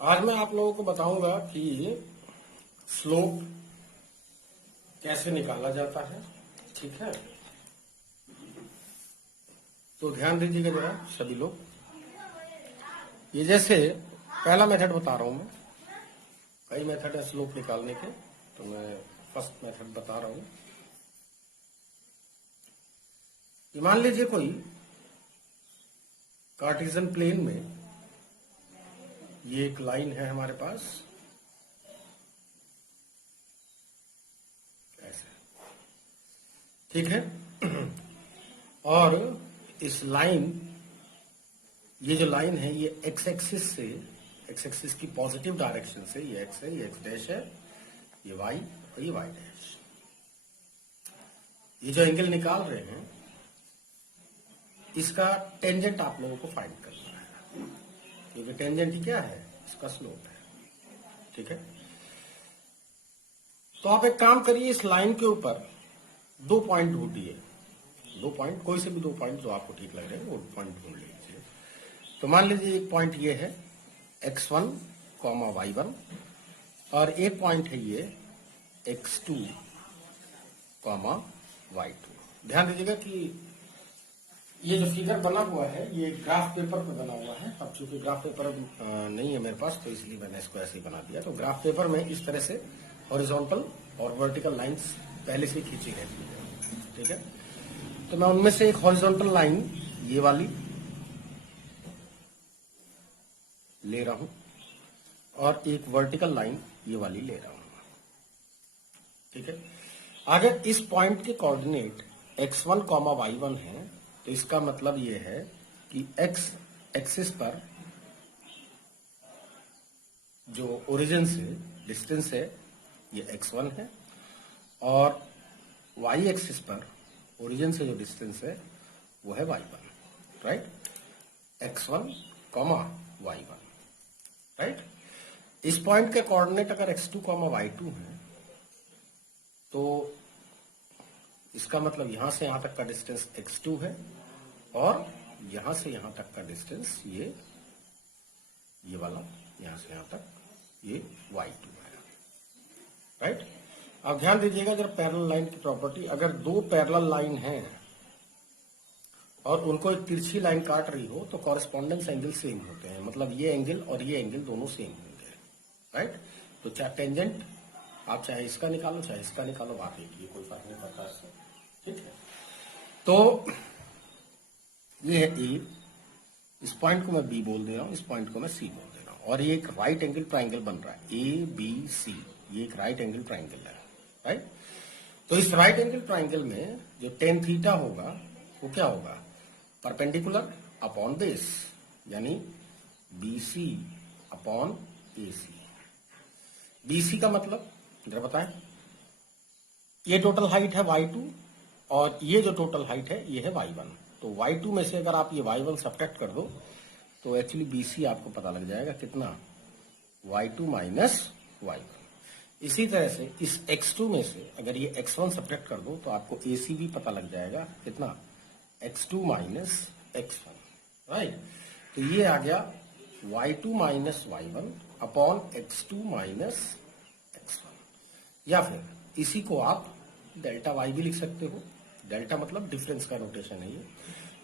आज मैं आप लोगों को बताऊंगा कि स्लोप कैसे निकाला जाता है। ठीक है, तो ध्यान दीजिएगा जरा सभी लोग। ये जैसे पहला मेथड बता रहा हूं मैं, कई मेथड है स्लोप निकालने के, तो मैं फर्स्ट मेथड बता रहा हूं। मान लीजिए कोई कार्टेशियन प्लेन में ये एक लाइन है हमारे पास ऐसे, ठीक है। और इस लाइन, ये जो लाइन है ये एक्स एक्सिस की पॉजिटिव डायरेक्शन से, ये एक्स है, ये एक्स डैश है, ये वाई और ये वाई डैश। ये जो एंगल निकाल रहे हैं इसका टेंजेंट आप लोगों को फाइंड करना है, क्योंकि टेंजेंट ही क्या है, इसका स्लोप है। ठीक है, तो आप एक काम करिए, इस लाइन के ऊपर दो पॉइंट ढूंढिए, दो पॉइंट, कोई से भी दो पॉइंट जो आपको ठीक लग रहे हैं वो पॉइंट ढूंढ लीजिए। तो मान लीजिए एक पॉइंट ये है x1, y1, और एक पॉइंट है ये x2, y2। ध्यान दीजिएगा कि ये जो फिगर बना हुआ है ये ग्राफ पेपर पर बना हुआ है। अब चूंकि ग्राफ पेपर नहीं है मेरे पास, तो इसलिए मैंने इसको ऐसे ही बना दिया। तो ग्राफ पेपर में इस तरह से हॉरिजॉन्टल और वर्टिकल लाइंस पहले से खींची रहती है। ठीक है, तो मैं उनमें से एक हॉरिजॉन्टल लाइन ये वाली ले रहा हूं और एक वर्टिकल लाइन ये वाली ले रहा हूं। ठीक है, अगर इस पॉइंट के कोऑर्डिनेट x1, y1 है, तो इसका मतलब ये है कि x एक्सिस पर जो ओरिजिन से डिस्टेंस है ये x1 है, और y एक्सिस पर ओरिजिन से जो डिस्टेंस है वो है y1। Right, x1, y1। Right, इस पॉइंट के कोऑर्डिनेट अगर x2, y2 है, तो इसका मतलब यहां से यहां तक का डिस्टेंस x2 है, और यहां से यहां तक का डिस्टेंस ये वाला यहां से यहां तक ये y2 है। राइट, अब ध्यान दीजिएगा जरा पैरेलल लाइन की प्रॉपर्टी। अगर दो पैरेलल लाइन हैं और उनको एक तिरछी लाइन काट रही हो तो कॉरेस्पॉन्डेंस एंगल सेम होते हैं, मतलब ये एंगल और ये एंगल दोनों सेम होंगे। राइट, तो चाहे टेंजेंट आप चाहे इसका निकालो चाहे इसका निकालो, बात एक ही, कोई फर्क नहीं पड़ता इससे। ठीक है, तो ये है ए, इस पॉइंट को मैं बी बोल दे रहा हूं, इस पॉइंट को मैं सी बोल दे रहा हूं, और ये एक राइट एंगल ट्राइंगल बन रहा है ए बी सी, ये एक राइट एंगल ट्राइंगल है। राइट, तो इस राइट एंगल ट्राइंगल में जो टेन थीटा होगा वो क्या होगा, परपेंडिकुलर अपॉन बेस, यानी BC अपॉन AC। BC का मतलब जरा बताएं, ये टोटल हाइट है y2 और ये जो टोटल हाइट है ये है y1। तो y2 में से अगर आप ये y1 सब्ट्रैक्ट कर दो तो एक्चुअली BC आपको पता लग जाएगा कितना, y2 माइनस y1। इसी तरह से इस x2 में से अगर ये x1 सब्ट्रैक्ट कर दो तो आपको AC भी पता लग जाएगा कितना, x2 माइनस x1। राइट, तो ये आ गया y2 minus y1 upon x2 minus x1, या फिर इसी को आप डेल्टा y भी लिख सकते हो। डेल्टा मतलब डिफरेंस का नोटेशन है ये,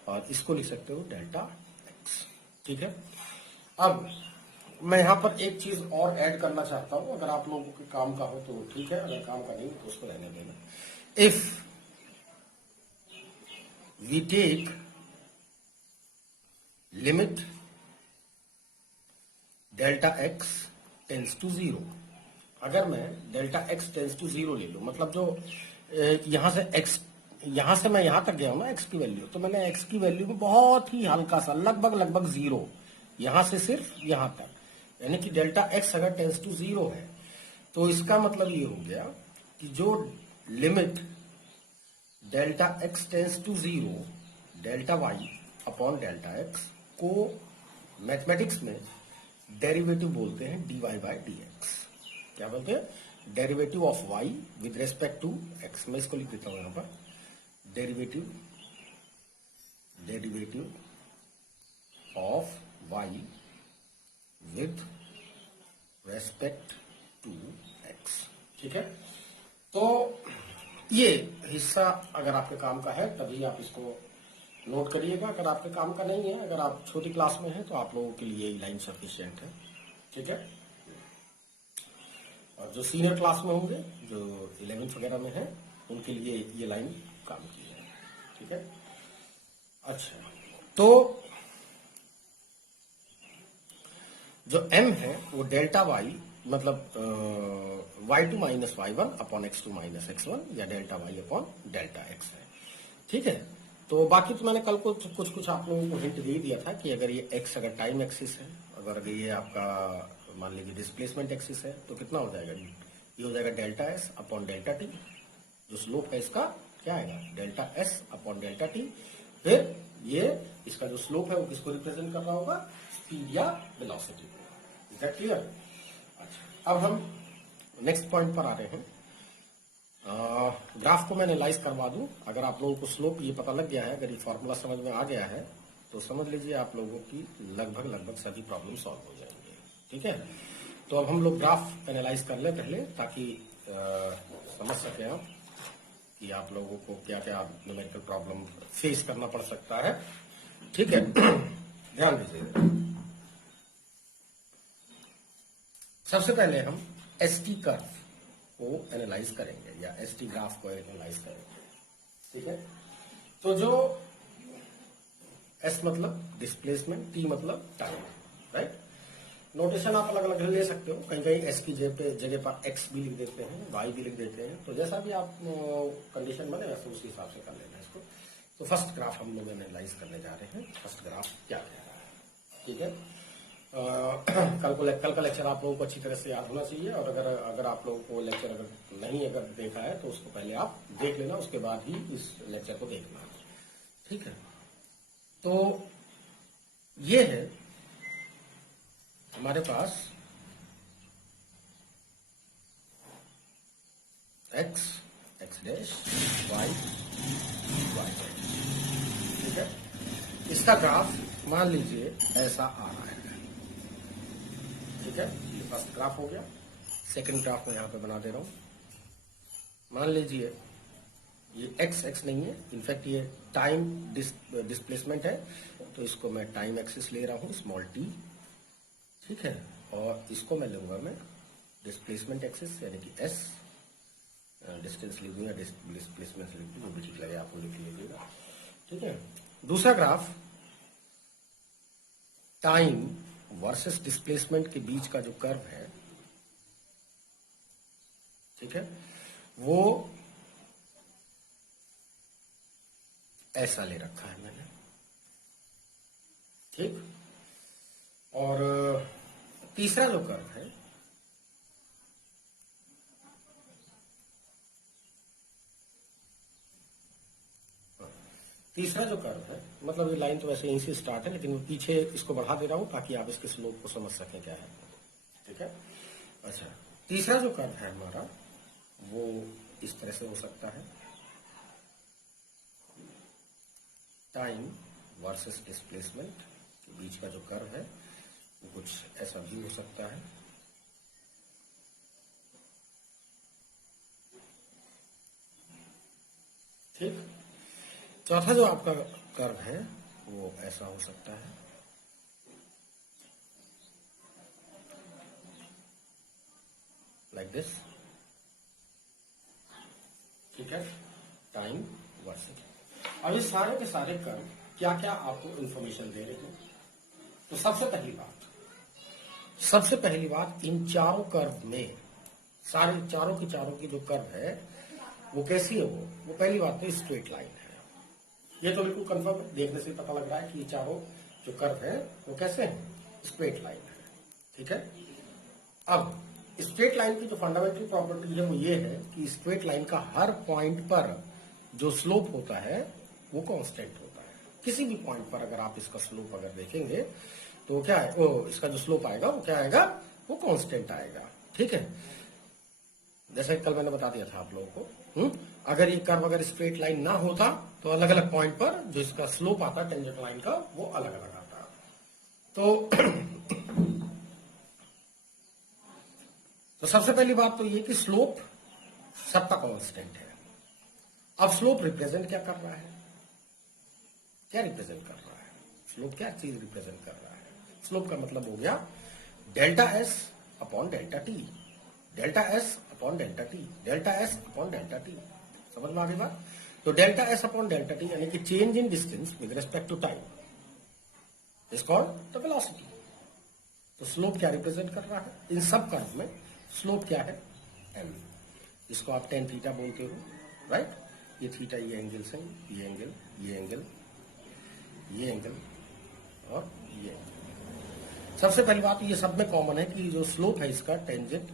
और इसको लिख सकते हो डेल्टा x। ठीक है, अब मैं यहां पर एक चीज और ऐड करना चाहता हूं, अगर आप लोगों के काम का हो तो ठीक है, अगर काम का नहीं तो उसको रहने देना। If we take limit delta x tends to 0, अगर मैं डेल्टा x टेंस टू 0 ले लूं, मतलब जो यहां से x, यहां से मैं यहां तक गया हूं ना x की वैल्यू, तो मैंने x की वैल्यू को बहुत ही हल्का सा लगभग 0, यहां से सिर्फ यहां तक, यानी कि डेल्टा x अगर टेंस टू 0 है तो इसका मतलब ये हो गया कि जो limit delta x tends to 0 delta y upon delta x को मैथमेटिक्स में डेरिवेटिव बोलते हैं dy बाई dx। क्या बोलते हैं, derivative of y with respect to x। मैं इसको लिख देता हूं यहां पर, डेरिवेटिव ऑफ y विथ ये हिस्सा अगर आपके काम का है तभी आप इसको नोट करिएगा, अगर आपके काम का नहीं है, अगर आप छोटी क्लास में हैं तो आप लोगों के लिए ये लाइन सफिशिएंट है। ठीक है, और जो सीनियर क्लास में होंगे, जो 11th वगैरह में है, उनके लिए ये लाइन काम की है। ठीक है, अच्छा, तो जो m है वो डेल्टा y मतलब y2 minus y1 upon x2 minus x1 या delta y upon delta x है। ठीक है, तो बाकी तो मैंने कल को कुछ आप लोगों को हिंट दे दिया था कि अगर ये x अगर टाइम एक्सिस है, अगर ये आपका मान लीजिए डिस्प्लेसमेंट एक्सिस है, तो कितना हो जाएगा, ये हो जाएगा delta s upon delta t। जो स्लोप है इसका क्या आएगा, delta s upon delta t। फिर ये इसका जो स्लोप है वो किसको रिप्रेजेंट कर रहा होगा, स्पीड या वेलोसिटी को। Is that clear? अच्छा, अब हम नेक्स्ट पॉइंट पर आ रहे हैं। ग्राफ को मैं एनालाइज करवा दूं। अगर आप लोगों को स्लोप ये पता लग गया है, अगर ये फॉर्मूला समझ में आ गया है, तो समझ लीजिए आप लोगों की लगभग सभी प्रॉब्लम सॉल्व हो जाएंगे। ठीक है, तो अब हम लोग ग्राफ एनालाइज कर ले पहले, ताकि समझ सके आप कि आप लोगों को क्या क्या न्यूमेरिकल प्रॉब्लम फेस करना पड़ सकता है। ठीक है, ध्यान दीजिए। सबसे पहले हम एसटी कर्व को एनालाइज करेंगे या एसटी ग्राफ को एनालाइज करेंगे। ठीक है, तो जो एस मतलब डिस्प्लेसमेंट, टी मतलब टाइम, राइट। नोटेशन आप अलग अलग ले सकते हो, कहीं कहीं एस की जगह पर एक्स भी लिख देते हैं, वाई भी लिख देते हैं, तो जैसा भी आप कंडीशन बने वैसे उसी हिसाब से कर लेना इसको। तो फर्स्ट ग्राफ हम लोग एनालाइज करने जा रहे हैं। फर्स्ट ग्राफ क्या कह रहा है, ठीक है। कल का लेक्चर आप लोगों को अच्छी तरह से याद होना चाहिए, और अगर आप लोगों को लेक्चर अगर देखा है तो उसको पहले आप देख लेना, उसके बाद ही इस लेक्चर को देखना। ठीक है, तो ये है हमारे पास x, x dash, y, y dash. ठीक है, इसका ग्राफ मान लीजिए ऐसा आ रहा है। ठीक है, ये फर्स्ट ग्राफ हो गया। सेकंड ग्राफ में यहां पे बना दे रहा हूं। मान लीजिए ये x नहीं है, इनफैक्ट ये टाइम डिस्प्लेसमेंट है, तो इसको मैं टाइम एक्सिस ले रहा हूं, स्मॉल t। ठीक है, और इसको मैं लूंगा मैं डिस्प्लेसमेंट एक्सिस, यानी कि s। डिस्टेंस लिख दूं या डिस्प्लेसमेंट लिख दूं, जो भी ठीक लगे आपको लिख लीजिएगा। ठीक है, दूसरा ग्राफ टाइम वर्सेस डिस्प्लेसमेंट के बीच का जो कर्व है, ठीक है, वो ऐसा ले रखा है मैंने। ठीक, और तीसरा जो कर्व है मतलब ये लाइन तो वैसे यहीं से स्टार्ट है, लेकिन मैं पीछे इसको बढ़ा दे रहा हूं ताकि आप इसके स्लोप को समझ सकें क्या है। ठीक है, अच्छा, तीसरा जो कर्व है हमारा वो इस तरह से हो सकता है, टाइम वर्सेस डिस्प्लेसमेंट के बीच का जो कर्व है वो कुछ ऐसा भी हो सकता है। ठीक, चौथा जो आपका कर्व है वो ऐसा हो सकता है, लाइक दिस। ठीक है, टाइम वर्सेस। अब ये सारे के सारे कर्व क्या क्या आपको इंफॉर्मेशन दे रहे हैं। तो सबसे पहली बात इन चारों कर्व में, सारे चारों की जो कर्व है वो कैसी है, वो पहली बात तो स्ट्रेट लाइन है। ये तो बिल्कुल कंफर्म है, देखने से पता लग रहा है कि ये चारों जो कर्व है वो कैसे हैं, स्ट्रेट लाइन है। ठीक है, अब स्ट्रेट लाइन की जो फंडामेंटल प्रॉपर्टी है वो ये है कि स्ट्रेट लाइन का हर पॉइंट पर जो स्लोप होता है वो कांस्टेंट होता है। किसी भी पॉइंट पर अगर आप इसका स्लोप अगर देखेंगे तो क्या है, वो इसका जो स्लोप आएगा वो क्या आएगा, वो कांस्टेंट आएगा। ठीक है, जैसे कल मैंने बता दिया था आप लोगों को। अगर ये कर्व अगर स्ट्रेट लाइन ना होता तो अलग अलग पॉइंट पर जो इसका स्लोप आता टेंजेंट लाइन का वो अलग अलग आता। तो सबसे पहली बात तो ये कि स्लोप सबका कांस्टेंट है। अब स्लोप रिप्रेजेंट क्या कर रहा है, क्या रिप्रेजेंट कर रहा है, स्लोप क्या चीज रिप्रेजेंट कर रहा है? स्लोप का मतलब हो गया delta S upon delta T, delta S upon delta T, delta S upon delta T. समझ में आ गई बात? तो delta S upon delta T यानी कि change in distance with respect to time is called the velocity. तो slope क्या रिप्रेजेंट कर रहा है इन सब कर्व में? स्लोप क्या है? एम, इसको आप टेन थीटा बोलते हो, राइट? ये थीटा, ये एंगल से, ये एंगल, ये एंगल, ये एंगल और ये एंगल। सबसे पहली बात ये सब में कॉमन है कि जो स्लोप है इसका टेंजेंट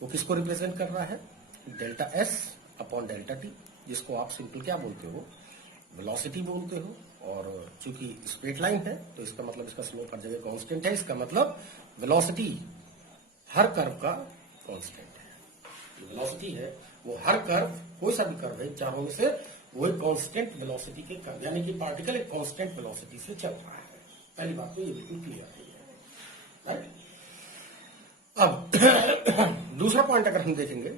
वो किसको रिप्रेजेंट कर रहा है? Delta S upon delta T, जिसको आप सिंपल क्या बोलते हो? वेलोसिटी बोलते हो। और चूंकि स्ट्रेट लाइन है तो इसका मतलब इसका स्लोप हर जगह कांस्टेंट है, इसका मतलब वेलोसिटी हर कर्व का कांस्टेंट है। वेलोसिटी है वो हर कर्व, कोई सा भी कर्व है चारों में से, वो एक कांस्टेंट वेलोसिटी के कर्व, यानी कि पार्टिकल एक कांस्टेंट वेलोसिटी से चल रहा है। पहली बात तो ये बिल्कुल क्लियर है, राइट? अब दूसरा पॉइंट अगर हम देखेंगे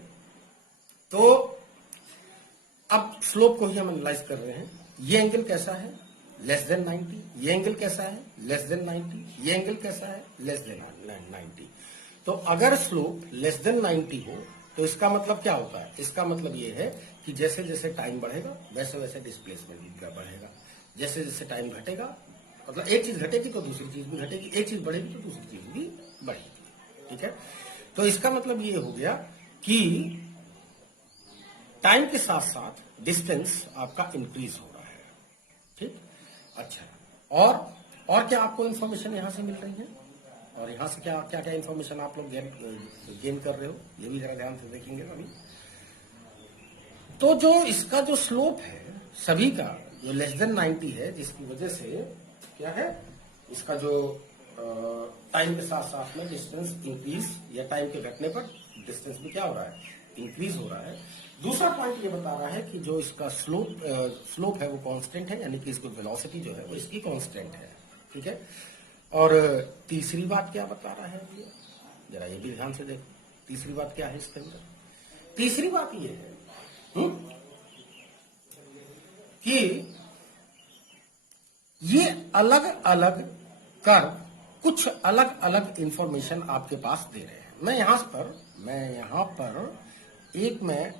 तो अब स्लोप को ही हम एनालाइज कर रहे हैं। ये एंगल कैसा है? Less than 90। ये एंगल कैसा है? Less than 90। ये एंगल कैसा है? Less than 90। तो अगर स्लोप लेस देन 90 हो तो इसका मतलब क्या होता है? इसका मतलब ये है कि जैसे जैसे टाइम बढ़ेगा वैसे वैसे डिस्प्लेसमेंट भी बढ़ेगा, जैसे जैसे टाइम घटेगा, मतलब एक चीज घटेगी तो दूसरी चीज भी घटेगी, एक चीज बढ़ेगी तो दूसरी चीज भी बढ़ेगी। ठीक है? तो इसका मतलब ये हो गया कि टाइम के साथ साथ डिस्टेंस आपका इंक्रीज हो रहा है। ठीक? अच्छा, और क्या आपको इंफॉर्मेशन यहां से मिल रही है? और यहां से क्या क्या क्या इंफॉर्मेशन आप लोग गेन कर रहे हो, ये भी जरा ध्यान से देखेंगे अभी। तो जो इसका जो स्लोप है सभी का, जो लेस देन 90 है, जिसकी वजह से क्या है, इसका जो टाइम के साथ साथ में डिस्टेंस इंक्रीज, या टाइम के घटने पर डिस्टेंस भी क्या हो रहा है? इंक्रीज हो रहा है। दूसरा पॉइंट ये बता रहा है कि जो इसका स्लोप है वो कांस्टेंट है, यानी कि इसकी वेलोसिटी जो है वो इसकी कांस्टेंट है। ठीक है? और तीसरी बात क्या बता रहा है ये, जरा ये भी ध्यान से देखो। तीसरी बात क्या है इसके अंदर? तीसरी बात ये है कि ये अलग अलग कर्व कुछ अलग अलग इंफॉर्मेशन आपके पास दे रहे हैं। मैं यहां पर एक मैं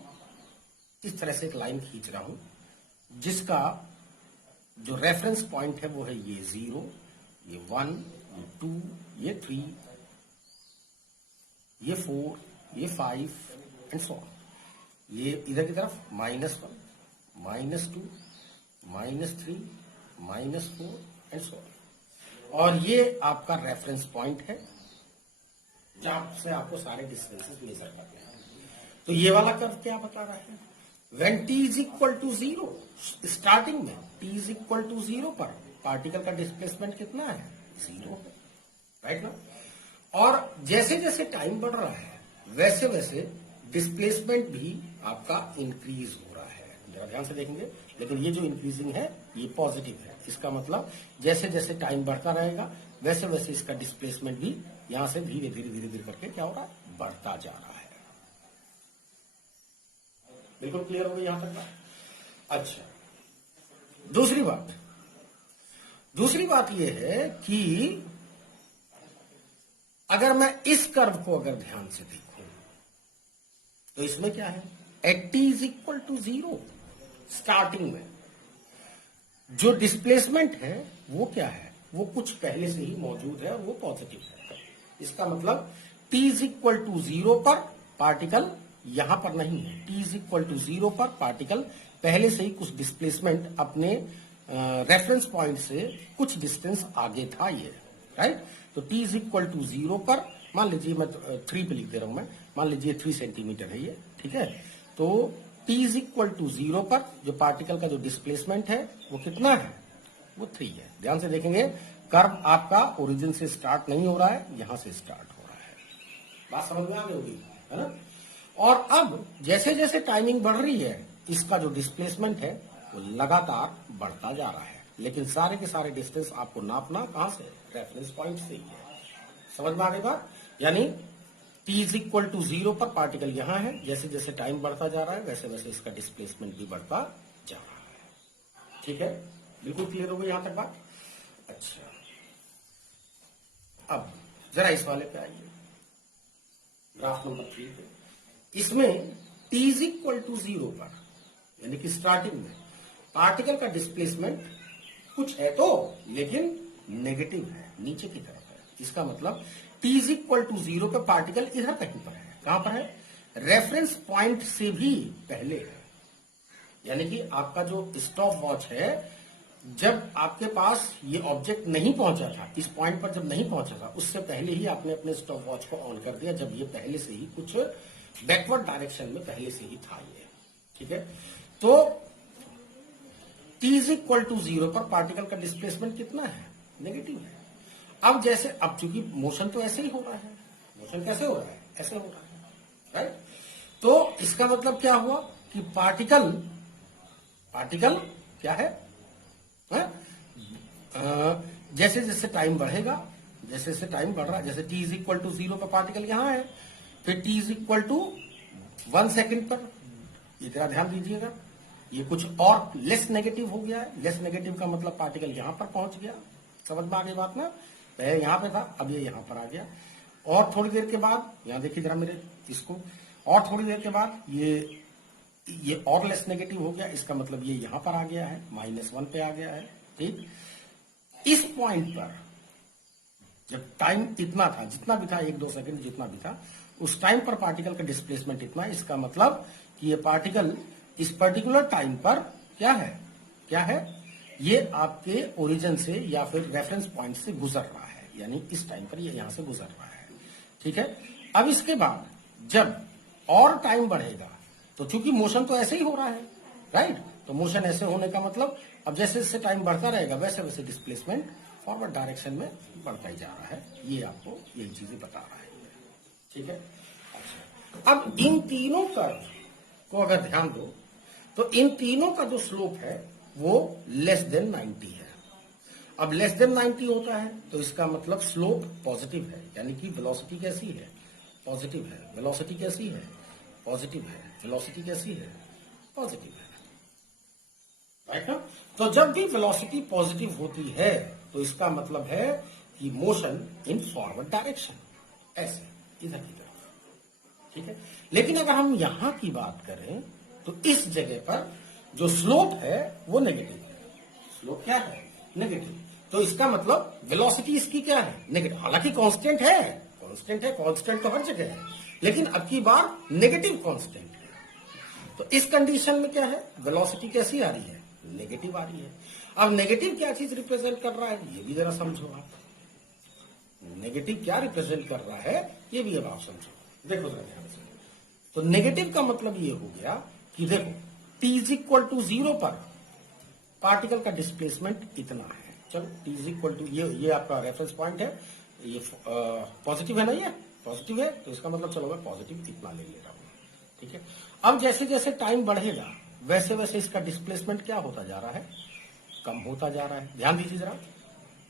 इस तरह से एक लाइन खींच रहा हूं जिसका जो रेफरेंस पॉइंट है वो है ये 0, ये 1, ये 2, ये 3, ये 4, ये 5 एंड सो ऑन। ये इधर की तरफ -1, -2, -3, -4 एंड सो ऑन। और ये आपका रेफरेंस पॉइंट है जहां से आपको सारे डिस्टेंसेस मेजर करने हैं। तो ये वाला कर्व क्या बता रहा है? When t is equal to 0, starting में t is equal to 0 पर पार्टिकल का डिस्प्लेसमेंट कितना है? 0 है, राइट ना? और जैसे जैसे टाइम बढ़ रहा है वैसे वैसे डिस्प्लेसमेंट भी आपका इंक्रीज हो रहा है। जरा ध्यान से देखेंगे, लेकिन ये जो इंक्रीजिंग है ये पॉजिटिव है। इसका मतलब जैसे जैसे टाइम बढ़ता रहेगा वैसे वैसे इसका डिस्प्लेसमेंट भी यहां से धीरे धीरे धीरे धीरे करके क्या हो रहा है? बढ़ता जा रहा है। बिल्कुल क्लियर हो गई यहां तक बात? अच्छा, दूसरी बात यह है कि अगर मैं इस कर्व को अगर ध्यान से देखूं तो इसमें क्या है? At T is equal to 0, starting में जो डिस्प्लेसमेंट है वो क्या है? वो कुछ पहले से ही मौजूद है और वो पॉजिटिव है। इसका मतलब टी इज इक्वल टू 0 पर पार्टिकल यहां पर नहीं है। t इज इक्वल टू 0 पर पार्टिकल पहले से ही कुछ डिस्प्लेसमेंट अपने रेफरेंस पॉइंट से कुछ डिस्टेंस आगे था ये, राइट? तो t इज इक्वल टू 0 पर मान लीजिए मैं 3 पे लिख दे रहा हूं, मैं मान लीजिए 3 सेंटीमीटर है ये, ठीक है? तो t इज इक्वल टू 0 पर जो पार्टिकल का जो डिस्प्लेसमेंट है वो कितना है? वो 3 है। ध्यान से देखेंगे, कर्व आपका ओरिजिन से स्टार्ट नहीं हो रहा है, यहां से स्टार्ट हो रहा है। बात समझ में आ गई होगी, है ना? और अब जैसे जैसे टाइमिंग बढ़ रही है इसका जो डिस्प्लेसमेंट है वो लगातार बढ़ता जा रहा है, लेकिन सारे के सारे डिस्टेंस आपको नापना कहां से? रेफरेंस पॉइंट से ही है। समझ में आ गई बात? यानी t इज इक्वल टू 0 पर पार्टिकल यहां है, जैसे जैसे टाइम बढ़ता जा रहा है वैसे वैसे इसका डिस्प्लेसमेंट भी बढ़ता जा रहा है। ठीक है, बिल्कुल क्लियर हो गई यहां तक बात। अच्छा, अब जरा इस वाले पे आइए, ग्राफ नंबर 3 पे। इसमें t इज इक्वल टू 0 पर, यानी कि स्टार्टिंग में पार्टिकल का डिस्प्लेसमेंट कुछ है तो, लेकिन नेगेटिव है, नीचे की तरफ है। इसका मतलब t इज इक्वल टू 0 पे पार्टिकल इधर कहीं पर है। कहां पर है? रेफरेंस पॉइंट से भी पहले है। यानी कि आपका जो स्टॉप वॉच है, जब आपके पास ये ऑब्जेक्ट नहीं पहुंचा था, इस पॉइंट पर जब नहीं पहुंचा था, उससे पहले ही आपने अपने स्टॉप वॉच को ऑन कर दिया, जब ये पहले से ही कुछ बैकवर्ड डायरेक्शन में पहले से ही था ये। ठीक है, तो t इज इक्वल टू 0 पर पार्टिकल का डिस्प्लेसमेंट कितना है? नेगेटिव है। अब जैसे, अब चूंकि मोशन तो ऐसे ही हो रहा है, मोशन कैसे हो रहा है? ऐसे हो रहा है, राइट? तो इसका मतलब क्या हुआ कि पार्टिकल क्या है? जैसे जैसे टाइम बढ़ेगा, जैसे जैसे टाइम बढ़ रहा है, जैसे t इज इक्वल टू 0 पर पार्टिकल यहां है, फिर t is equal to 1 second पर, ये जरा ध्यान दीजिएगा, ये कुछ और लेस नेगेटिव हो गया है। लेस नेगेटिव का मतलब पार्टिकल यहां पर पहुंच गया। समझ में आ गई बात ना? पहले यहां पे था, अब ये यहां पर आ गया। और थोड़ी देर के बाद, यहां देखिए जरा मेरे इसको, और थोड़ी देर के बाद ये और लेस नेगेटिव हो गया। इसका मतलब ये यहां पर आ गया है, -1 पे आ गया है। ठीक, इस पॉइंट पर जब टाइम इतना था, जितना भी था, 1-2 सेकंड जितना भी था, उस टाइम पर पार्टिकल का डिस्प्लेसमेंट इतना। इसका मतलब कि ये पार्टिकल इस पर्टिकुलर टाइम पर क्या है? ये आपके ओरिजिन से या फिर रेफरेंस पॉइंट से गुजर रहा है, यानी इस टाइम पर ये यहां से गुजर रहा है। ठीक है, अब इसके बाद जब और टाइम बढ़ेगा, तो चूंकि मोशन तो ऐसे ही हो रहा है, राइट? तो मोशन ऐसे होने का मतलब, अब जैसे जैसे टाइम बढ़ता रहेगा वैसे वैसे डिस्प्लेसमेंट फॉरवर्ड डायरेक्शन में बढ़ता ही जा रहा है। ये आपको यही चीजें बता रहा है। ठीक है, अच्छा, अब इन तीनों कर्व को अगर ध्यान दो, तो इन तीनों का जो स्लोप है वो लेस देन 90 है। अब लेस देन 90 होता है तो इसका मतलब स्लोप पॉजिटिव है, यानी कि वेलोसिटी कैसी है? पॉजिटिव है। वेलोसिटी कैसी है? पॉजिटिव है। वेलोसिटी कैसी है? पॉजिटिव है, राइट ना? तो जब भी वेलोसिटी पॉजिटिव होती है तो इसका मतलब है कि मोशन इन फॉरवर्ड डायरेक्शन, ऐसे इधर की तरफ। ठीक है, लेकिन अगर हम यहां की बात करें तो इस जगह पर जो स्लोप है वो नेगेटिव है। स्लोप क्या है? नेगेटिव। तो इसका मतलब वेलोसिटी इसकी क्या है? नेगेटिव। हालांकि कांस्टेंट है, कांस्टेंट तो हर जगह है, लेकिन अब की बार नेगेटिव कांस्टेंट है। तो इस कंडीशन में क्या है? वेलोसिटी कैसी आ रही है? नेगेटिव आ रही है। अब नेगेटिव क्या चीज रिप्रेजेंट कर रहा है, ये भी जरा समझो आप। नेगेटिव क्या रिप्रेजेंट कर रहा है, ये भी अब आप समझो। देखो जरा ध्यान से। तो नेगेटिव का मतलब ये हो गया कि देखो, t इज इक्वल टू 0 पर पार्टिकल का डिस्प्लेसमेंट इतना है। चलो, t इज इक्वल टू, ये आपका रेफरेंस पॉइंट है, ये पॉजिटिव है ना, ये पॉजिटिव है, तो इसका मतलब चलो मैं पॉजिटिव इतना ले ले रहा हूं। ठीक है, अब जैसे जैसे टाइम बढ़ेगा वैसे वैसे इसका डिस्प्लेसमेंट क्या होता जा रहा है? कम होता जा रहा है। ध्यान दीजिए जरा,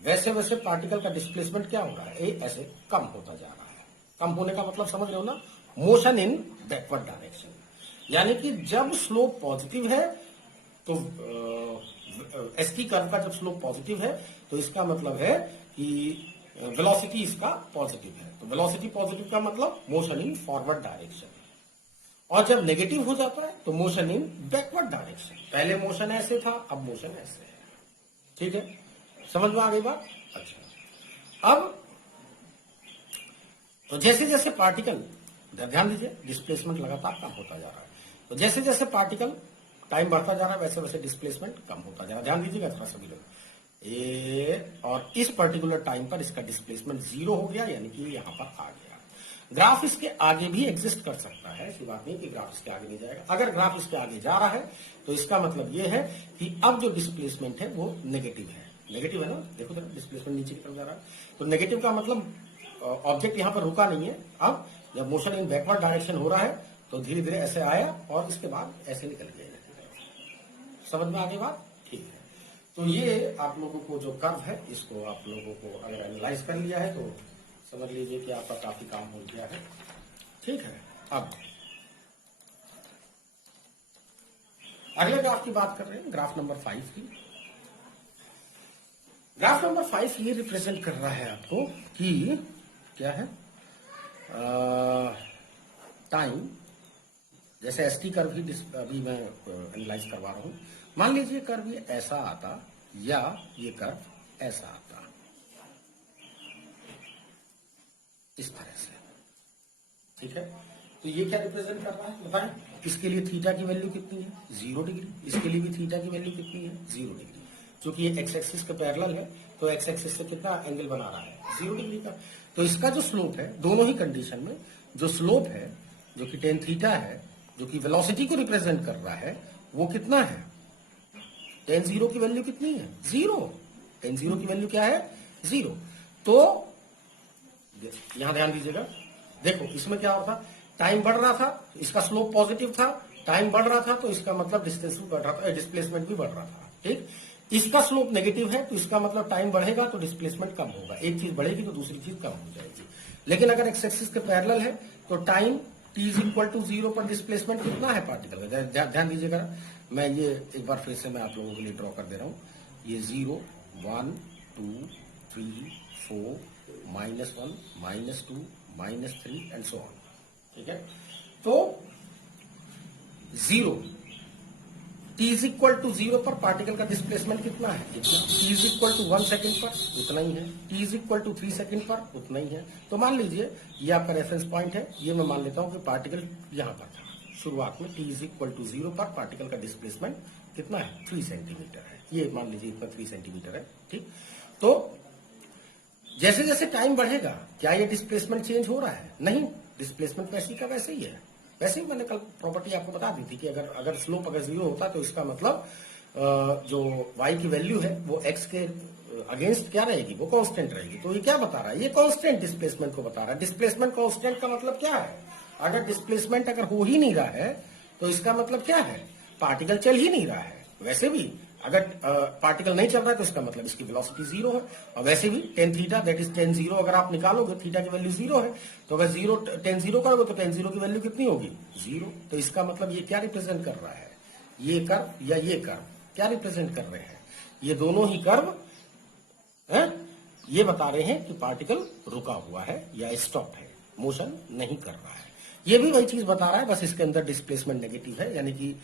वैसे वैसे पार्टिकल का डिस्प्लेसमेंट क्या हो रहा है? ऐसे कम होता जा रहा है। कम होने का मतलब समझ रहे हो ना? Motion in backward direction. यानी कि जब स्लोप पॉजिटिव है तो एसटी कर्व का जब स्लोप पॉजिटिव है तो इसका मतलब है कि वेलोसिटी इसका पॉजिटिव है। तो वेलोसिटी पॉजिटिव का मतलब मोशन इन फॉरवर्ड डायरेक्शन। और जब नेगेटिव हो जाता है तो मोशन इन बैकवर्ड डायरेक्शन। पहले मोशन ऐसे था, अब मोशन ऐसे है। ठीक है, समझ में आ गई बात? अच्छा, अब तो जैसे जैसे पार्टिकल, ध्यान दीजिए, डिस्प्लेसमेंट लगातार कम होता जा रहा है। तो जैसे जैसे पार्टिकल टाइम बढ़ता जा रहा है वैसे वैसे डिस्प्लेसमेंट कम होता जा रहा है। ध्यान दीजिएगा थोड़ा सभी लोग। और इस पर्टिकुलर टाइम पर इसका डिस्प्लेसमेंट 0 हो गया, यानी कि यहां पर आ गया। ग्राफ इसके आगे भी एग्जिस्ट कर सकता है, ऐसी बात नहीं कि ग्राफ इसके आगे नहीं जाएगा। अगर ग्राफ इसके आगे जा रहा है तो इसका मतलब यह है कि अब जो डिस्प्लेसमेंट है वो नेगेटिव है। नेगेटिव है ना? देखो जरा, डिस्प्लेसमेंट नीचे की तरफ जा रहा है। तो नेगेटिव का मतलब ऑब्जेक्ट यहां पर रुका नहीं है। अब जब मोशन इन बैकवर्ड डायरेक्शन हो रहा है तो धीरे धीरे ऐसे आया और इसके बाद ऐसे निकल गया। समझ में आ गई बात? ठीक है, तो ये आप लोगों को जो कर्व है, इसको आप लोगों को अगर एनालाइज कर लिया है तो समझ लीजिए कि आपका काफी काम हो गया है। ठीक है। अब अगले ग्राफ की बात कर रहे हैं, ग्राफ नंबर 5 की। ग्राफ नंबर 5 ये रिप्रेजेंट कर रहा है आपको कि क्या है, टाइम, जैसे एसटी कर्व ही अभी मैं एनालाइज करवा रहा हूं। मान लीजिए कर्व ये ऐसा आता या ये कर्व ऐसा आता, इस तरह से, ठीक है। तो ये क्या रिप्रेजेंट कर रहा है बताएं। इसके लिए थीटा की वैल्यू कितनी है, 0 डिग्री। इसके लिए भी थीटा की वैल्यू कितनी है, 0 डिग्री। क्योंकि ये एक्स एक्सिस के पैरेलल है, तो एक्स एक्सिस से कितना एंगल बना रहा है, 0 डिग्री का। तो इसका जो स्लोप है, दोनों ही कंडीशन में जो स्लोप है, जो कि टेन थीटा है, जो कि वेलोसिटी को रिप्रेजेंट कर रहा है, वो कितना है, टेन 0 की वैल्यू कितनी है, 0। टेन 0 की वैल्यू क्या है, 0। तो यहां ध्यान दीजिएगा, देखो इसमें क्या होता, टाइम बढ़ रहा था, इसका स्लोप पॉजिटिव था, टाइम बढ़ रहा था, तो इसका मतलब डिस्टेंस भी बढ़ रहा था, डिस्प्लेसमेंट भी बढ़ रहा था, ठीक। इसका स्लोप नेगेटिव है, तो इसका मतलब टाइम बढ़ेगा तो डिस्प्लेसमेंट कम होगा। एक चीज बढ़ेगी तो दूसरी चीज कम हो जाएगी। लेकिन अगर एक्स एक्सिस के पैरेलल है तो time t is equal to 0 पर डिस्प्लेसमेंट कितना है पार्टिकल का, ध्यान दीजिएगा। मैं ये एक बार फिर से मैं आप लोगों के लिए ड्रॉ कर दे रहा हूं। ये 0, 1, 2, 3, 4, -1, -2, -3 एंड सो ऑन, ठीक है। तो 0, t इज इक्वल टू 0 पर पार्टिकल का डिस्प्लेसमेंट कितना है, इतना। t is equal to 1 second पर उतना ही है, t is equal to 3 second पर उतना ही है। तो मान लीजिए ये आपका रेफरेंस पॉइंट है, ये मैं मान लेता हूं कि पार्टिकल यहां पर था शुरुआत में। t इज इक्वल टू 0 पर पार्टिकल का डिस्प्लेसमेंट कितना है, 3 सेंटीमीटर है। ये मान लीजिए इतना 3 सेंटीमीटर है, ठीक। तो जैसे जैसे टाइम बढ़ेगा क्या ये डिस्प्लेसमेंट चेंज हो रहा है, नहीं, डिस्प्लेसमेंट वैसी का वैसे ही है। वैसे ही मैंने कल प्रॉपर्टी आपको बता दी थी कि अगर स्लोप अगर 0 होता तो इसका मतलब जो y की वैल्यू है वो x के अगेंस्ट क्या रहेगी, वो कांस्टेंट रहेगी। तो ये क्या बता रहा है, ये कांस्टेंट डिस्प्लेसमेंट को बता रहा है। डिस्प्लेसमेंट कांस्टेंट का मतलब क्या है, अगर डिस्प्लेसमेंट अगर हो ही नहीं रहा है तो इसका मतलब क्या है, पार्टिकल चल ही नहीं रहा है। वैसे भी अगर पार्टिकल नहीं चल रहा है तो इसका मतलब इसकी वेलोसिटी 0 है। और वैसे भी tan theta that is ten 0 अगर आप निकालोगे, थीटा की वैल्यू 0 है, तो अगर 0 टेन 0 करोगे तो टेन 0 की वैल्यू कितनी होगी, 0। तो इसका मतलब ये क्या रिप्रेजेंट कर रहा है, ये कर्व या ये कर्व क्या रिप्रेजेंट कर रहे हैं, ये दोनों ही कर्व है, ये बता रहे हैं कि पार्टिकल रुका हुआ है या स्टॉप है, मोशन नहीं कर रहा है। ये भी वही चीज बता रहा है, बस इसके अंदर डिस्प्लेसमेंट नेगेटिव है, यानी कि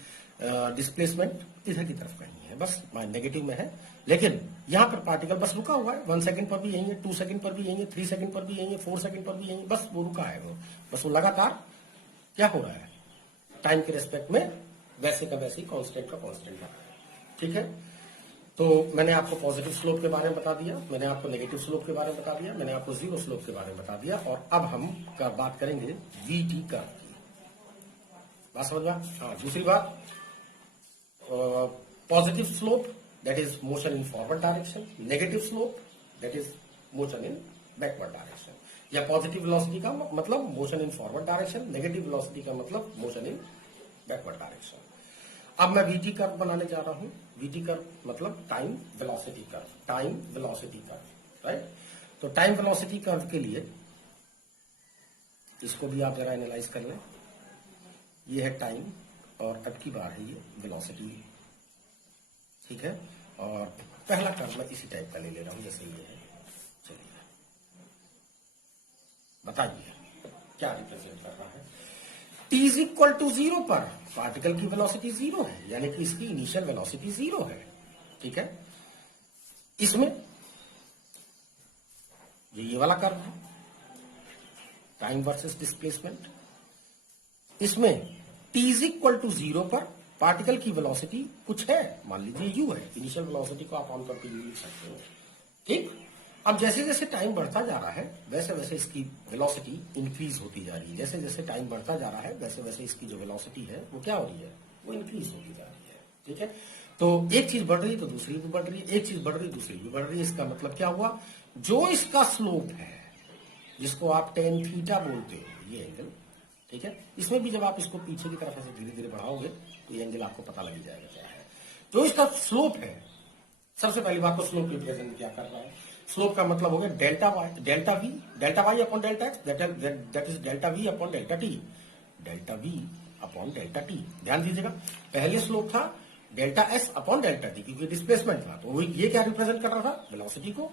डिस्प्लेसमेंट इधर की तरफ कहीं है, बस नेगेटिव में है। लेकिन यहां पर पार्टिकल बस रुका हुआ है, 1 सेकंड पर भी यही है, 2 सेकंड पर भी यही है, 3 सेकंड पर भी यही है, 4 सेकंड पर भी यही है, बस वो रुका है। वो बस वो लगातार क्या हो रहा है, टाइम के रेस्पेक्ट में वैसे का वैसे ही कांस्टेंट का कांस्टेंट रहा है, ठीक है। तो मैंने आपको पॉजिटिव स्लोप के बारे में बता दिया, मैंने आपको नेगेटिव स्लोप के बारे में बता दिया, मैंने आपको जीरो स्लोप के बारे में बता दिया। और अब हम बात करेंगे वीटी कर्व की, बात समझ में। हाँ, दूसरी बात, positive slope that is motion in forward direction, negative slope that is motion in backward direction. या पॉजिटिव वेलोसिटी का मतलब motion in forward direction, negative velocity का मतलब मोशन इन बैकवर्ड डायरेक्शन। अब मैं वीटी कर्व बनाने जा रहा हूं। वीटी कर्व मतलब time velocity curve, time velocity curve, right. तो टाइम वेलोसिटी कर्व के लिए इसको भी आप जरा एनालाइज कर लें। ये है टाइम और अब की बार है ये वेलोसिटी, ठीक है। और पहला कर्व मैं इसी टाइप का ले रहा हूं जैसे ये है। चलिए बताइए क्या रिप्रेजेंट कर रहा है। t इज इक्वल टू 0 पर पार्टिकल की वेलोसिटी 0 है, यानी कि इसकी इनिशियल वेलोसिटी 0 है, ठीक है। इसमें ये वाला कर्व है, टाइम वर्सेस डिस्प्लेसमेंट। इसमें t इज इक्वल टू 0 पर पार्टिकल की वेलोसिटी कुछ है, मान लीजिए u है। इनिशियल वेलोसिटी को आप आमतौर पर u लिख सकते हो, ठीक। अब जैसे जैसे टाइम बढ़ता जा रहा है वैसे वैसे इसकी वेलोसिटी इंक्रीज होती जा रही है। जैसे जैसे टाइम बढ़ता जा रहा है वैसे वैसे इसकी जो वेलोसिटी है वो क्या हो रही है, वो इंक्रीज होती जा रही है, ठीक है। तो एक चीज बढ़ रही है तो दूसरी भी बढ़ रही है, एक चीज बढ़ रही है दूसरी भी बढ़ रही है। इसका मतलब क्या हुआ, जो इसका स्लोप है जिसको आप टेन थीटा बोलते हो, ये एंगल, ठीक है। इसमें भी जब आप इसको पीछे की तरफ ऐसे धीरे धीरे बढ़ाओगे तो ये एंगल आपको पता लग जाएगा क्या है। जो इसका स्लोप है, सबसे पहली बात तो स्लोप रिप्रेजेंट क्या कर रहा है, स्लोप का मतलब हो गया delta Y upon delta X, that is delta V upon delta T, delta V upon delta T. ध्यान दीजिएगा, पहले स्लोप था delta S upon delta T, क्योंकि डिस्प्लेसमेंट था, तो ये क्या रिप्रेजेंट कर रहा था, वेलोसिटी को,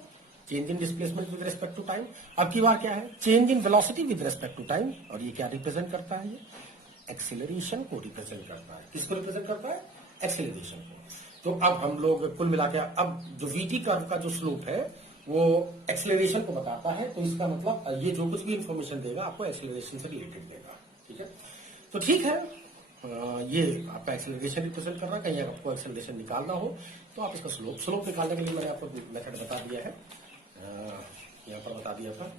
change in displacement with respect to time. अब की बार क्या है, change in velocity with respect to time, और ये क्या रिप्रेजेंट करता है, ये एक्सेलरेशन को रिप्रेजेंट करता है। किसको रिप्रेजेंट करता है, एक्सेलरेशन को। तो अब हम लोग कुल मिला के, अब जो वीटी कर्व का जो स्लोप है वो एक्सेलरेशन को बताता है, तो इसका मतलब ये जो कुछ भी इंफॉर्मेशन देगा आपको एक्सेलरेशन से रिलेटेड देगा, ठीक है। तो ठीक है, ये आपका एक्सेलरेशन रिप्रेजेंट कर रहा है। कहीं आपको एक्सेलरेशन निकालना हो तो आप इसका स्लोप निकालने के लिए मैंने आपको मेथड बता दिया है, यहाँ पर बता दिया था,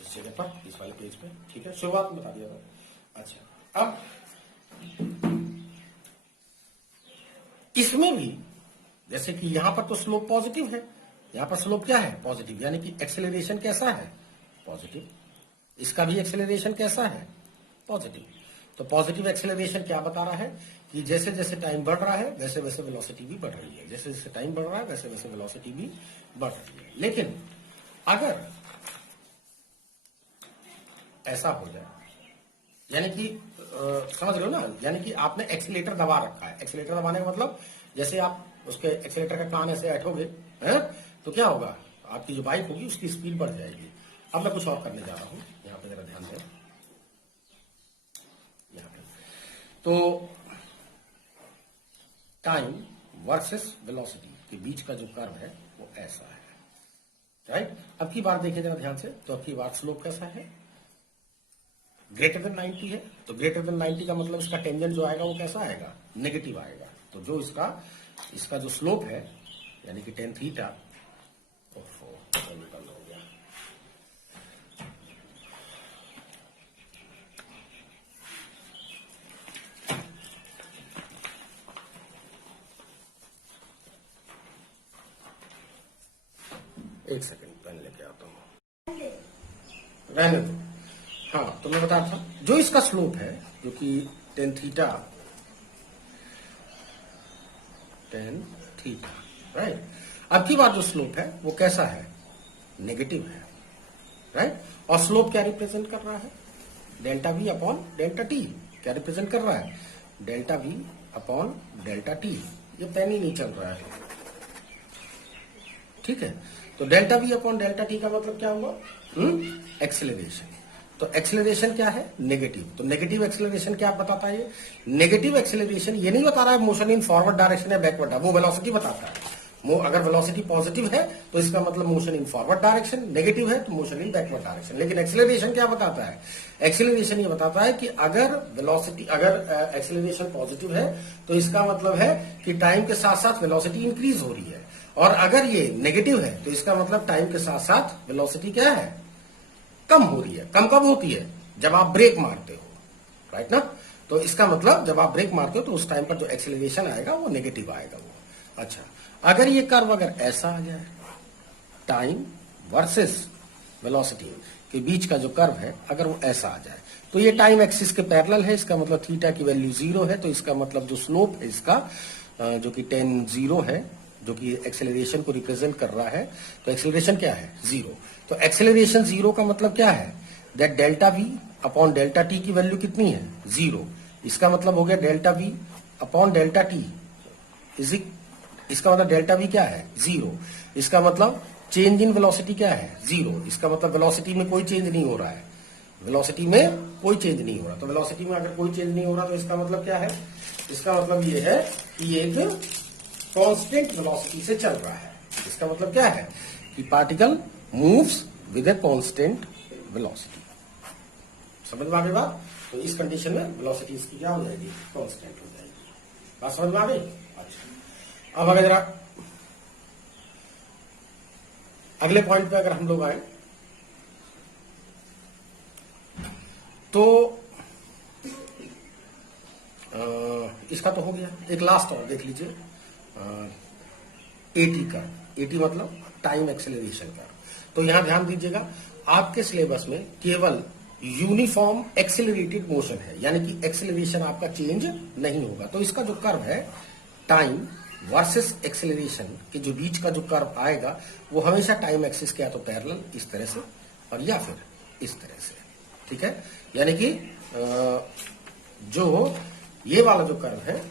इस जगह पर, इस वाले पेज पे, ठीक है, शुरुआत में बता दिया था। अच्छा, अब इसमें भी जैसे कि यहां पर तो स्लोप पॉजिटिव है, यहां पर स्लोप क्या है, पॉजिटिव, यानी कि एक्सेलरेशन कैसा है, पॉजिटिव। इसका भी एक्सेलरेशन कैसा है, पॉजिटिव। तो पॉजिटिव एक्सेलरेशन क्या बता रहा है कि जैसे जैसे टाइम बढ़ रहा है वैसे वैसे वेलोसिटी भी बढ़ रही है, जैसे जैसे टाइम बढ़ रहा है वैसे वैसे वेलोसिटी भी बढ़ रही है। लेकिन अगर ऐसा हो जाए, यानी कि समझ रहे हो ना, यानी कि आपने एक्सीलेटर दबा रखा है, एक्सीलेटर दबाने का मतलब जैसे आप उसके एक्सीलेटर का कान ऐसे हटोगे हैं, तो क्या होगा, आपकी जो बाइक होगी उसकी स्पीड बढ़ जाएगी। अब मैं कुछ और करने जा रहा हूं, यहां पे जरा ध्यान दें, यहां पे तो टाइम वर्सेस वेलोसिटी के बीच का जो कर्व है वो ऐसा है, राइट। अब की बार देखें जरा ध्यान से, तो अब की बार स्लोप कैसा है, ग्रेटर देन 90 है, तो ग्रेटर देन 90 का मतलब इसका टेंजेंट जो आएगा वो कैसा आएगा, नेगेटिव आएगा। तो जो इसका जो स्लोप है यानी कि टेन थीटा, निकल हो गया, एक सेकंड पेन लेके आता हूं, रहने दो। हाँ, तो मैं बता रहा था जो इसका स्लोप है जो कि टेन थीटा, राइट। अब की बार जो स्लोप है वो कैसा है, नेगेटिव है, राइट। और स्लोप क्या रिप्रेजेंट कर रहा है, delta V upon delta T. क्या रिप्रेजेंट कर रहा है, delta V upon delta T. ये पेन ही नहीं चल रहा है, ठीक है। तो delta V upon delta T का मतलब क्या हुआ, एक्सेलरेशन। तो एक्सेलरेशन क्या है, नेगेटिव। तो नेगेटिव एक्सेलरेशन क्या बताता है, नेगेटिव एक्सेलरेशन ये नहीं बता रहा है मोशन इन फॉरवर्ड डायरेक्शन या बैकवर्ड, वो वेलोसिटी बताता है। अगर वेलोसिटी पॉजिटिव है तो इसका मतलब motion in forward direction, negative है तो मोशन इन बैकवर्ड डायरेक्शन। लेकिन एक्सेलरेशन क्या बताता है, एक्सेलरेशन ये बताता है कि अगर एक्सेलरेशन पॉजिटिव है तो इसका मतलब है कि टाइम के साथ साथ वेलोसिटी इंक्रीज हो रही है, और अगर ये नेगेटिव है तो इसका मतलब टाइम के साथ साथ वेलोसिटी क्या है, कम हो रही है। कम कब होती है, जब आप ब्रेक मारते हो, राइट ना। तो इसका मतलब जब आप ब्रेक मारते हो तो उस टाइम पर जो एक्सेलरेशन आएगा वो नेगेटिव आएगा वो। अच्छा, अगर ये कर्व अगर ऐसा आ जाए, टाइम वर्सेस वेलोसिटी के बीच का जो कर्व है अगर वो ऐसा आ जाए, तो ये टाइम एक्सिस के पैरेलल है, इसका मतलब थीटा की वैल्यू 0 है, तो इसका मतलब जो स्लोप है इसका जो कि 10 0 है, जो कि एक्सेलरेशन को रिप्रेजेंट कर रहा है, तो एक्सेलरेशन क्या है, 0। तो एक्सेलरेशन 0 का मतलब क्या है, that delta V upon delta T की वैल्यू कितनी है, 0। इसका मतलब हो गया delta V upon delta T इसका मतलब डेल्टा वी क्या है, 0। इसका मतलब चेंज इन वेलोसिटी क्या है, 0। इसका मतलब वेलोसिटी में कोई चेंज नहीं हो रहा है, वेलोसिटी में कोई चेंज नहीं हो रहा। तो वेलोसिटी में अगर कोई चेंज नहीं हो रहा तो इसका मतलब क्या है, इसका मतलब ये है कि एक कांस्टेंट वेलोसिटी से चल रहा है। इसका मतलब क्या है कि particle moves with a constant velocity. समझ में आ गई बात। तो इस कंडीशन में वेलोसिटी इसकी क्या हो जाएगी, कांस्टेंट हो जाएगी। बात समझ में आ गई। अच्छा, अब अगर जरा अगले पॉइंट पे अगर हम लोग आए तो इसका तो हो गया। एक लास्ट और देख लीजिए, एटी का, एटी मतलब टाइम एक्सेलरेशन का। तो यहां ध्यान दीजिएगा, आपके सिलेबस में केवल यूनिफॉर्म एक्सेलरेटेड मोशन है, यानी कि एक्सेलरेशन आपका चेंज नहीं होगा। तो इसका जो कर्व है टाइम वर्सेस एक्सेलरेशन के जो बीच का जो कर्व आएगा वो हमेशा टाइम एक्सिस के या तो पैरेलल इस तरह से और या फिर इस तरह से, ठीक है। यानी कि जो ये वाला जो कर्व है,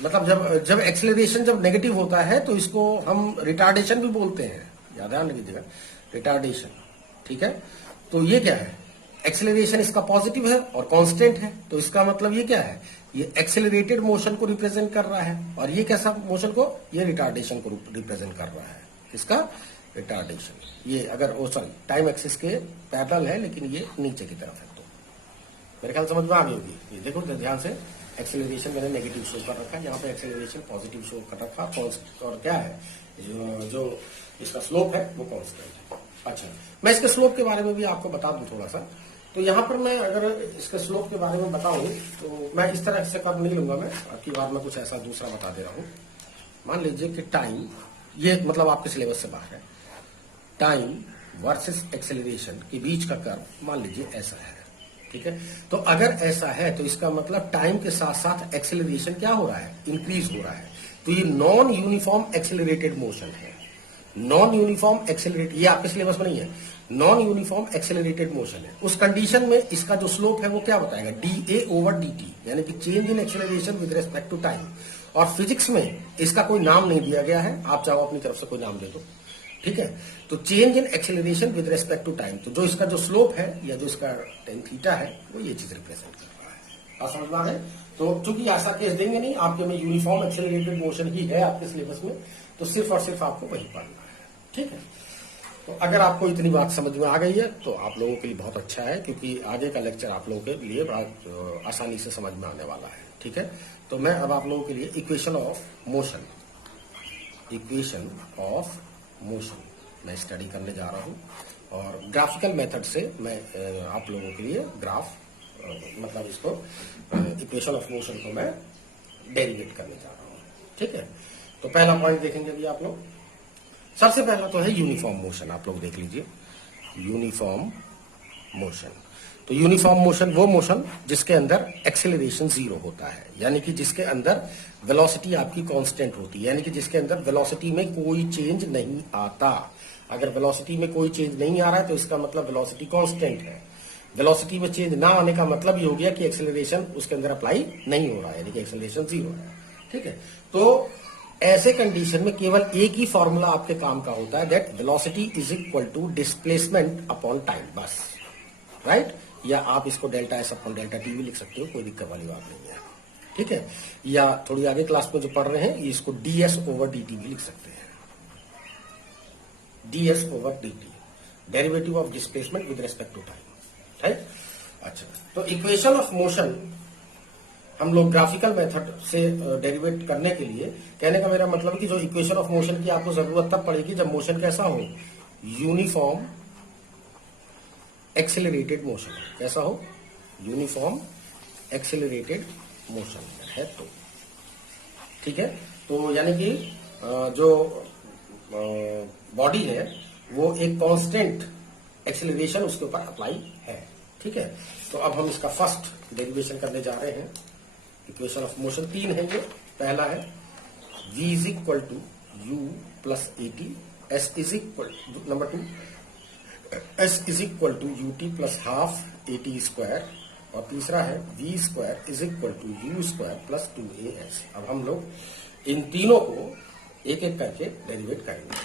मतलब जब एक्सेलरेशन जब नेगेटिव होता है तो इसको हम रिटार्डेशन भी बोलते हैं, याद ध्यान रखिएगा, रिटार्डेशन, ठीक है। तो ये क्या है, एक्सेलरेशन इसका पॉजिटिव है और कांस्टेंट है, तो इसका मतलब ये क्या है, ये एक्सेलरेटेड मोशन को रिप्रेजेंट कर रहा है, और ये कैसा मोशन को, ये रिटार्डेशन को रिप्रेजेंट कर रहा है, इसका रिटार्डेशन। ये अगर सॉरी टाइम एक्सिस के पैरेलल है लेकिन ये नीचे की तरफ है, तो मेरे ख्याल समझ में आ गई होगी। ये देखो ध्यान से, एक्सेलरेशन मैंने नेगेटिव शो कर रखा है, यहाँ पे एक्सेलरेशन पॉजिटिव शो कर रखा, और क्या है जो इसका स्लोप है वो कांस्टेंट है। अच्छा, मैं इसके स्लोप के बारे में भी आपको बता दूं थोड़ा सा। तो यहाँ पर मैं अगर इसके स्लोप के बारे में बताऊं तो मैं इस तरह से कर्व नहीं लूंगा, मैं आपकी बार में कुछ ऐसा दूसरा बता दे रहा हूं। मान लीजिए कि टाइम, ये मतलब आपके सिलेबस से बाहर है, टाइम वर्सेस एक्सेलरेशन के बीच का कर्व मान लीजिए ऐसा है, ठीक है। तो अगर ऐसा है तो इसका मतलब टाइम के साथ साथ एक्सेलरेशन क्या हो रहा है, इंक्रीज हो रहा है। तो ये नॉन यूनिफॉर्म एक्सेलरेटेड मोशन है, नॉन यूनिफॉर्म एक्सेलरेट, ये आपके सिलेबस में नहीं है, नॉन यूनिफॉर्म एक्सेलरेटेड मोशन है। उस कंडीशन में इसका जो स्लोप है वो क्या बताएगा, D A over D T, यानी कि change in acceleration with respect to time. और फिजिक्स में इसका कोई नाम नहीं दिया गया है, आप चाहो अपनी तरफ से कोई नाम दे दो, ठीक है। तो change in acceleration with respect to time, तो जो इसका जो स्लोप है या जो इसका टेन थीटा है वो ये चीज रिप्रेजेंट कर रहा है। आप समझ में है। तो चूंकि ऐसा केस देंगे नहीं आपके में, यूनिफॉर्म एक्सेलरेटेड मोशन ही है आपके सिलेबस में, तो सिर्फ और सिर्फ आपको वही पढ़ना है, ठीक है। तो अगर आपको इतनी बात समझ में आ गई है तो आप लोगों के लिए बहुत अच्छा है, क्योंकि आगे का लेक्चर आप लोगों के लिए बड़ा आसानी से समझ में आने वाला है, ठीक है। तो मैं अब आप लोगों के लिए इक्वेशन ऑफ मोशन मैं स्टडी करने जा रहा हूं, और ग्राफिकल मेथड से मैं आप लोगों के लिए ग्राफ मतलब इसको इक्वेशन ऑफ मोशन को मैं डेरिवेट करने जा रहा हूं, ठीक है। तो पहला पॉइंट देखेंगे अभी आप लोग। सबसे पहला तो है यूनिफॉर्म मोशन, आप लोग देख लीजिए यूनिफॉर्म मोशन। तो यूनिफॉर्म मोशन वो मोशन जिसके अंदर एक्सेलरेशन जीरो होता है, यानी कि जिसके अंदर वेलोसिटी आपकी कांस्टेंट होती है, यानी कि जिसके अंदर वेलोसिटी में कोई चेंज नहीं आता। अगर वेलोसिटी में कोई चेंज नहीं आ रहा है तो इसका मतलब वेलोसिटी कांस्टेंट है। वेलोसिटी में चेंज ना आने का मतलब ये हो गया कि एक्सेलरेशन उसके अंदर अप्लाई नहीं हो रहा है, यानी कि एक्सेलरेशन जीरो है, ठीक है। तो ऐसे कंडीशन में केवल एक ही फॉर्मूला आपके काम का होता है, that velocity is equal to displacement upon time, बस, राइट। या आप इसको delta S upon delta T भी लिख सकते हो, कोई दिक्कत वाली बात नहीं है, ठीक है। या थोड़ी आगे क्लास में जो पढ़ रहे हैं इसको डीएस ओवर डी टी भी लिख सकते हैं, DS over D T, derivative of displacement with respect to time, right. अच्छा, तो इक्वेशन ऑफ मोशन हम लोग ग्राफिकल मेथड से डेरिवेट करने के लिए, कहने का मेरा मतलब है कि जो इक्वेशन ऑफ मोशन की आपको जरूरत तब पड़ेगी जब मोशन कैसा हो, यूनिफॉर्म एक्सेलरेटेड मोशन, कैसा हो, यूनिफॉर्म एक्सेलरेटेड मोशन है तो, ठीक है। तो यानी कि जो बॉडी है वो एक कांस्टेंट एक्सेलरेशन उसके ऊपर अप्लाई है, ठीक है। तो अब हम इसका फर्स्ट डेरिवेशन करने जा रहे हैं। इक्वेशन ऑफ मोशन तीन है ये। पहला है v is equal to U plus A T, S is equal, number two S is equal to U T plus half A T square, और तीसरा है v square is equal to U square plus 2 A S. अब हम लोग इन तीनों को एक एक करके डेरिवेट करेंगे।